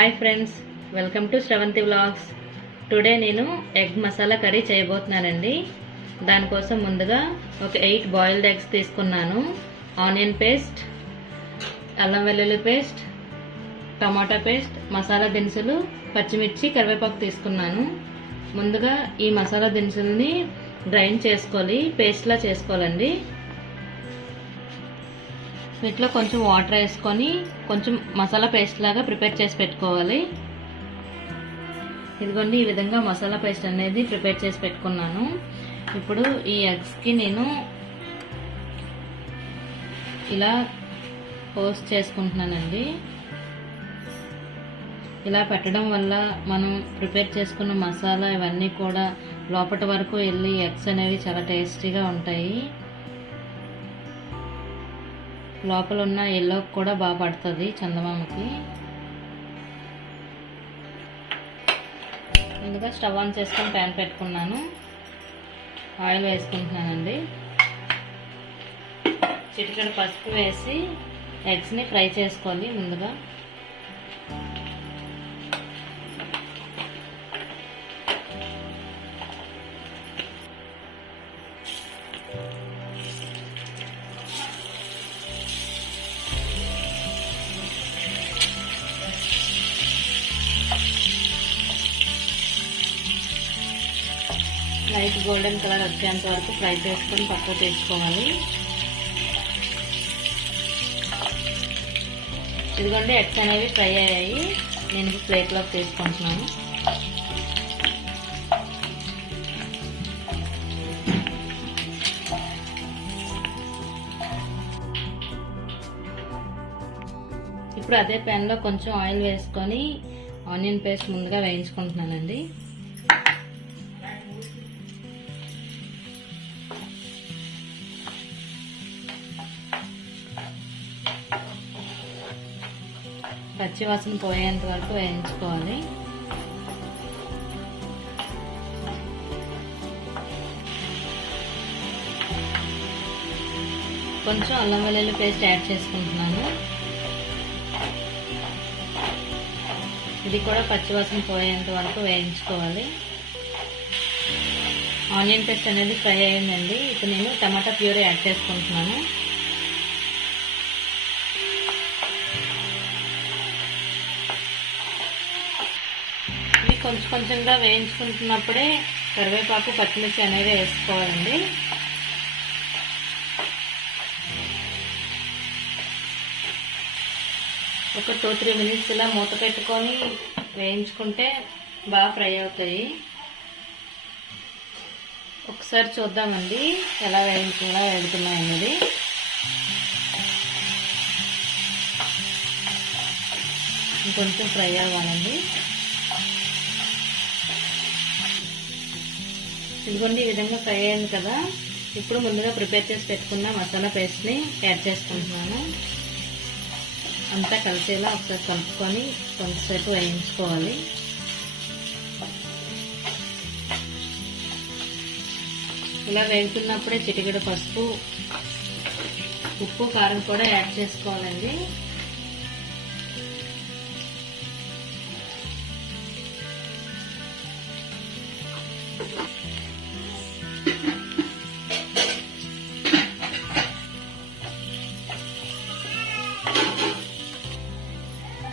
Hi friends, welcome to Sravanthi vlogs. Today నేను egg masala curry చేయబోతున్నానండి. దానికోసం ముందుగా ఒక 8 బాయిల్డ్ ఎగ్స్ తీసుకున్నాను. ఆనియన్ పేస్ట్, అల్లం వెల్లుల్లి పేస్ట్, టమాటా పేస్ట్, మసాలా దినుసులు, పచ్చిమిర్చి, కరివేపాకు తీసుకున్నాను. ముందుగా ఈ మసాలా దినుసుల్ని గ్రైండ్ చేసుకోవాలి, పేస్ట్లా చేసుకోవాలండి. వీటిలో కొంచెం వాటర్ వేసుకొని కొంచెం మసాలా పేస్ట్ లాగా ప్రిపేర్ చేసి పెట్టుకోవాలి. ఇదిగోండి, ఈ విధంగా మసాలా పేస్ట్ అనేది ప్రిపేర్ చేసి పెట్టుకున్నాను. ఇప్పుడు ఈ ఎగ్స్కి నేను ఇలా పోస్ట్ చేసుకుంటున్నానండి. ఇలా పెట్టడం వల్ల మనం ప్రిపేర్ చేసుకున్న మసాలా ఇవన్నీ కూడా లోపటి వరకు వెళ్ళి ఎగ్స్ అనేవి చాలా టేస్టీగా ఉంటాయి. లోపల ఉన్న ఎల్లో కూడా బాగా పడుతుంది చందమామకి. ముందుగా స్టవ్ ఆన్ చేసుకొని ప్యాన్ పెట్టుకున్నాను. ఆయిల్ వేసుకుంటున్నానండి. చిటికెడు పసుపు వేసి ఎగ్స్ని ఫ్రై చేసుకోవాలి. ముందుగా లైట్ గోల్డెన్ కలర్ వచ్చేంత వరకు ఫ్రై చేసుకొని పక్కకు తీసుకోవాలి. ఇదిగోండి, ఎగ్స్ అనేవి ఫ్రై అయ్యాయి. నేను ప్లేట్లోకి తీసుకుంటున్నాను. ఇప్పుడు అదే ప్యాన్లో కొంచెం ఆయిల్ వేసుకొని ఆనియన్ పేస్ట్ ముందుగా వేయించుకుంటున్నానండి. పచ్చివాసన పోయేంత వరకు వేయించుకోవాలి. కొంచెం అల్లం వెల్లుల్లి పేస్ట్ యాడ్ చేసుకుంటున్నాను. ఇది కూడా పచ్చివాసన పోయేంత వరకు వేయించుకోవాలి. ఆనియన్ పేస్ట్ అనేది ఫ్రై అయ్యిందండి. ఇప్పుడు నేను టమాటా ప్యూరీ యాడ్ చేసుకుంటున్నాను. కొంచెం కొంచెంగా వేయించుకుంటున్నప్పుడే కరివేపాకు, పచ్చిమిర్చి అనేవి వేసుకోవాలండి. ఒక 2-3 మినిట్స్ ఇలా మూత పెట్టుకొని వేయించుకుంటే బాగా ఫ్రై అవుతాయి. ఒకసారి చూద్దామండి ఎలా వేగుతున్నాయి అన్నది. ఇంకొంచెం ఫ్రై అవ్వాలండి. ఇదిగోండి, ఈ విధంగా ఫ్రై అయింది కదా. ఇప్పుడు ముందుగా ప్రిపేర్ చేసి పెట్టుకున్న మసాలా పేస్ట్ని యాడ్ చేసుకుంటున్నాను. అంతా కలిసేలా ఒకసారి కలుపుకొని కొంతసేపు వేయించుకోవాలి. ఇలా వేగుతున్నప్పుడే చిటికెడు పసుపు, ఉప్పు, కారం కూడా యాడ్ చేసుకోవాలండి.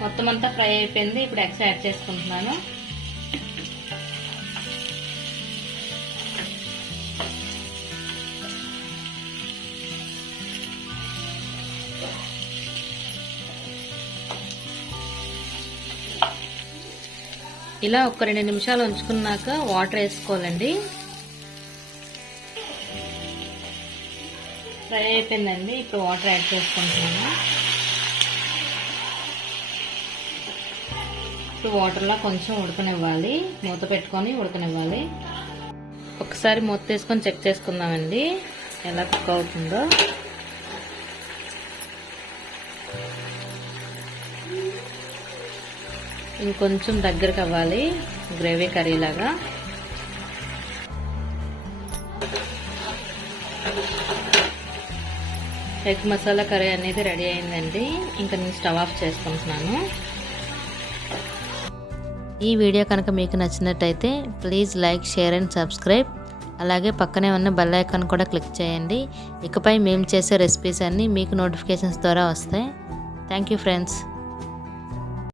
మొత్తం అంతా ఫ్రై అయిపోయింది. ఇప్పుడు ఎగ్స్ యాడ్ చేసుకుంటున్నాను. ఇలా ఒక 2 నిమిషాలు ఉంచుకున్నాక వాటర్ వేసుకోవాలండి. ఫ్రై అయిపోయిందండి. ఇప్పుడు వాటర్ యాడ్ చేసుకుంటున్నాను. ఇప్పుడు వాటర్లో కొంచెం ఉడకనివ్వాలి. మూత పెట్టుకొని ఉడకనివ్వాలి. ఒకసారి మూత తీసుకొని చెక్ చేసుకుందామండి ఎలా కుక్ అవుతుందో. ఇంకొంచెం దగ్గరకు అవ్వాలి, గ్రేవీ కర్రీ లాగా. ఎగ్ మసాలా కర్రీ అనేది రెడీ అయిందండి. ఇంకా నేను స్టవ్ ఆఫ్ చేసుకుంటున్నాను. ఈ వీడియో కనుక మీకు నచ్చినట్టయితే please like, share and subscribe. అలాగే పక్కనే ఉన్న బెల్ ఐకాన్ కూడా క్లిక్ చేయండి. ఇకపై మేము చేసే రెసిపీస్ అన్నీ మీకు నోటిఫికేషన్స్ ద్వారా వస్తాయి. Thank you friends.